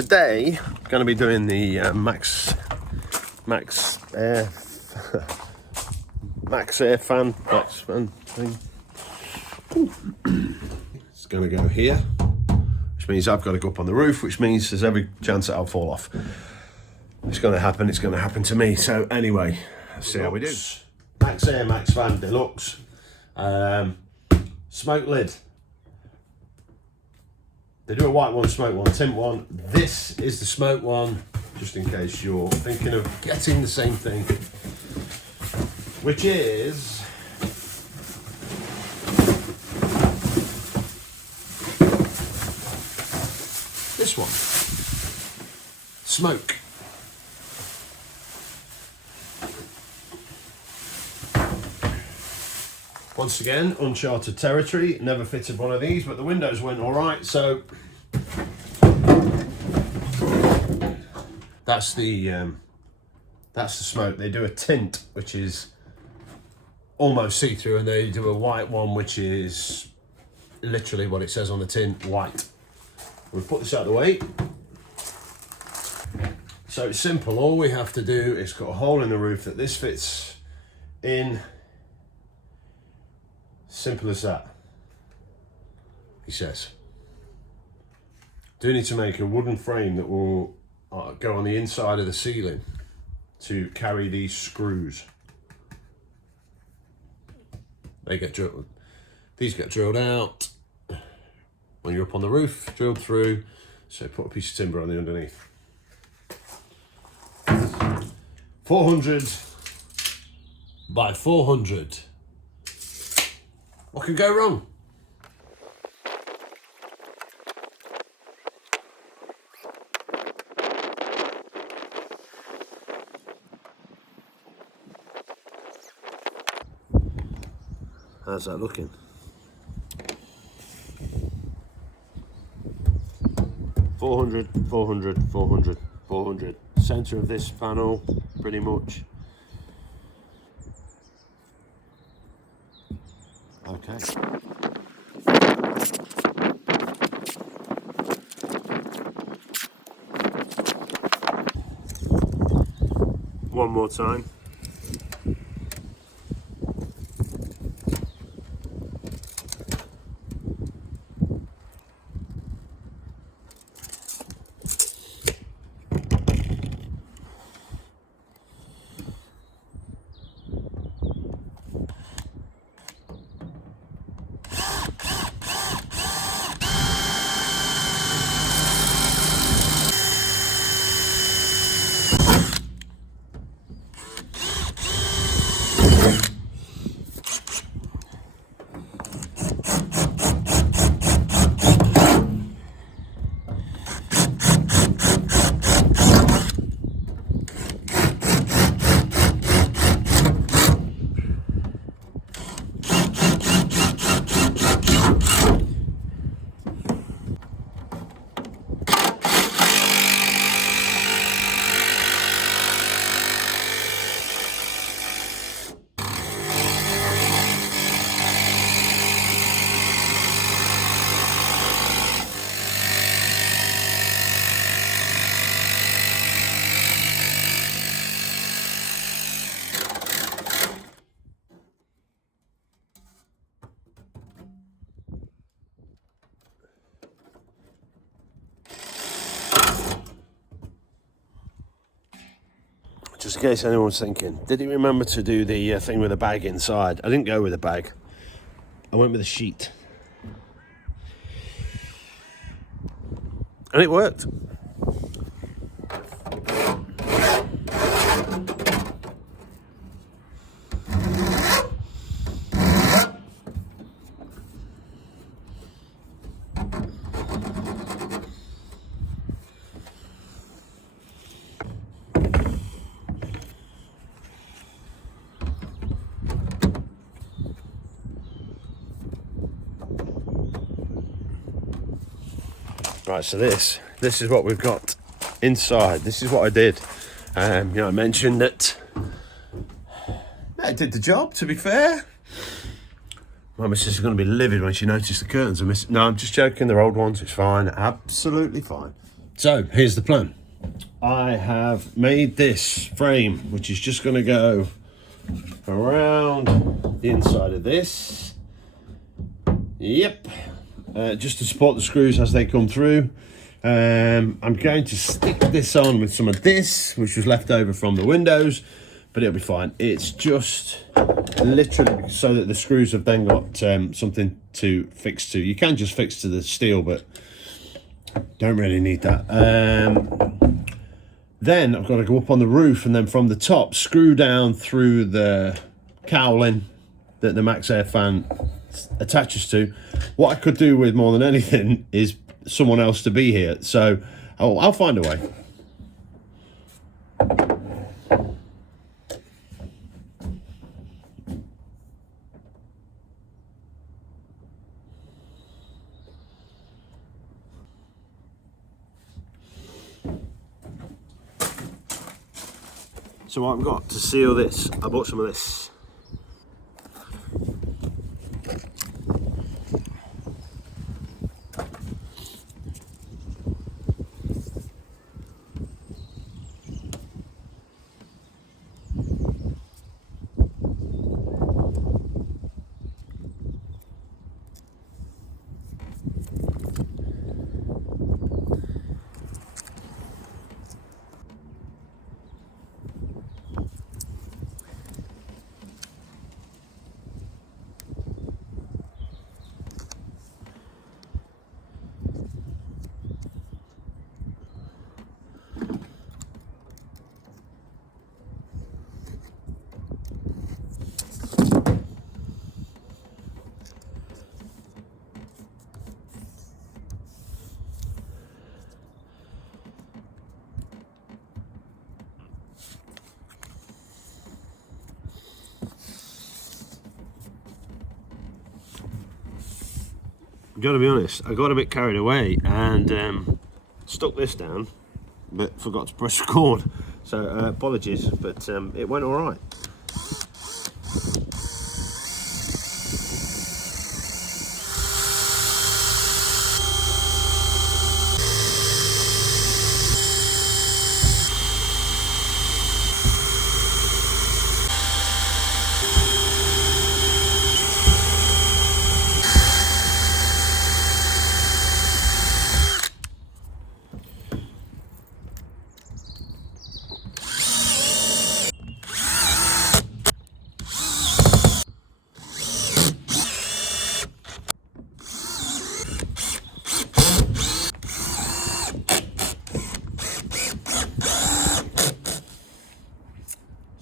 Today I'm going to be doing the Maxx Air Fan thing. It's going to go here, which means I've got to go up on the roof, which means there's every chance that I'll fall off. It's going to happen. It's going to happen to me. So anyway, let's see how we do. Maxx Air Fan Deluxe. Smoke lid. They do a white one, smoke one, tint one. This is the smoke one, just in case you're thinking of getting the same thing, which is this one. Smoke. Once again, uncharted territory. Never fitted one of these, but the windows went all right. So that's the smoke. They do a tint, which is almost see-through, and they do a white one, which is literally what it says on the tint, white. We'll put this out of the way. So it's simple. All we have to do is cut a hole in the roof that this fits in. Simple as that, he says. Do need to make a wooden frame that will go on the inside of the ceiling to carry these screws. They get drilled. These get drilled out when you're up on the roof, drilled through. So put a piece of timber on the underneath. 400 by 400. What can go wrong? How's that looking? $400, $400, $400, $400. Center of this panel, pretty much. Okay. One more time. Just in case anyone's thinking, did he remember to do the thing with a bag inside? I didn't go with a bag. I went with a sheet. And it worked. Right, so this is what we've got inside. This is what I did. You know, I mentioned that I did the job, to be fair. My missus is going to be livid when she noticed the curtains are missing. No, I'm just joking. They're old ones. It's fine. Absolutely fine. So here's the plan. I have made this frame, which is just going to go around the inside of this. Yep. Just to support the screws as they come through. I'm going to stick this on with some of this, which was left over from the windows, but it'll be fine. It's just literally so that the screws have then got something to fix to. You can just fix to the steel, but don't really need that. Then I've got to go up on the roof and then from the top screw down through the cowling that the Maxx Air Fan attaches to. What I could do with more than anything is someone else to be here, so I'll find a way. So what I've got to seal this, I bought some of this. I've got to be honest, I got a bit carried away and stuck this down, but forgot to press record. So apologies, but it went all right.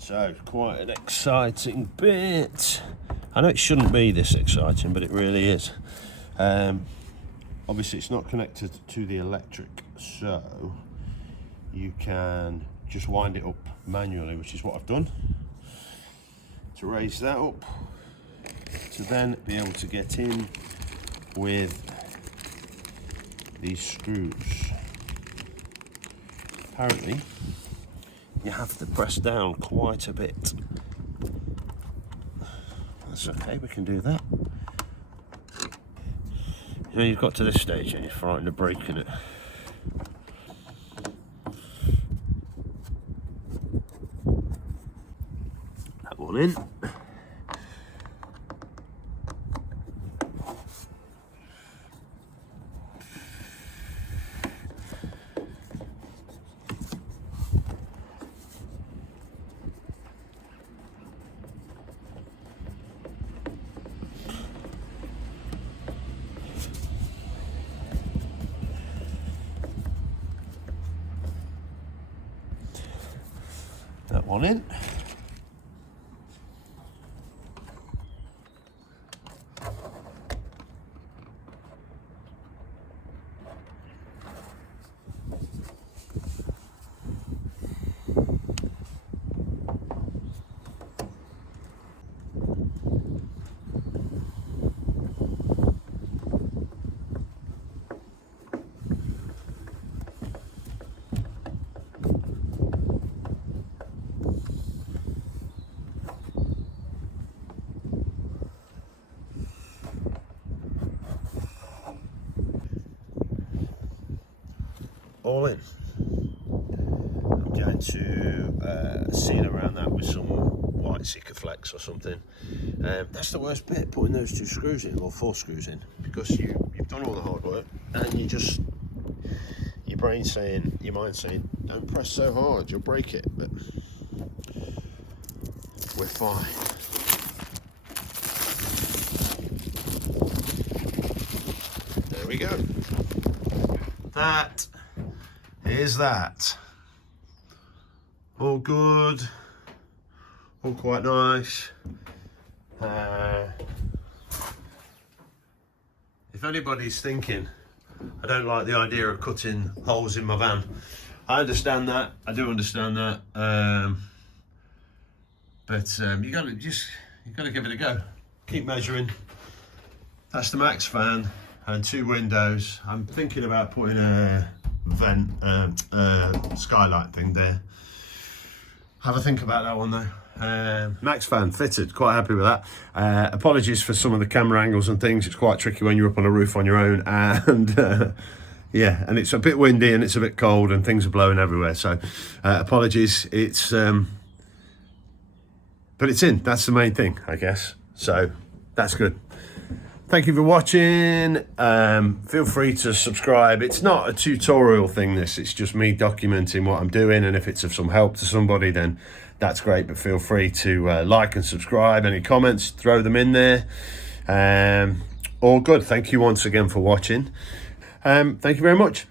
So, quite an exciting bit. I know it shouldn't be this exciting, but it really is. Obviously, it's not connected to the electric, so you can just wind it up manually, which is what I've done. To raise that up, to then be able to get in with these screws. Apparently, you have to press down quite a bit. That's okay, we can do that. You know, you've got to this stage and you're frightened of breaking it. That one in. That one in. in. I'm going to seal around that with some white Sikaflex or something. That's the worst bit, putting those 2 screws in, or 4 screws in, because you've done all the hard work, and you just, your mind's saying, don't press so hard, you'll break it, but we're fine. There we go. That is that. All good, all quite nice. If anybody's thinking, I don't like the idea of cutting holes in my van, I understand that, I do understand that, but you gotta give it a go. Keep measuring. That's the Maxx fan and 2 windows. I'm thinking about putting a vent, skylight thing there. Have a think about that one though. Maxx fan fitted, quite happy with that. Apologies for some of the camera angles and things. It's quite tricky when you're up on a roof on your own, and yeah, and it's a bit windy and it's a bit cold and things are blowing everywhere. So apologies. It's but it's in. That's the main thing, I guess. So that's good. Thank you for watching. Feel free to subscribe. It's not a tutorial thing, this. It's just me documenting what I'm doing, and if it's of some help to somebody, then that's great. But feel free to like and subscribe. Any comments, throw them in there. All good. Thank you once again for watching. Thank you very much.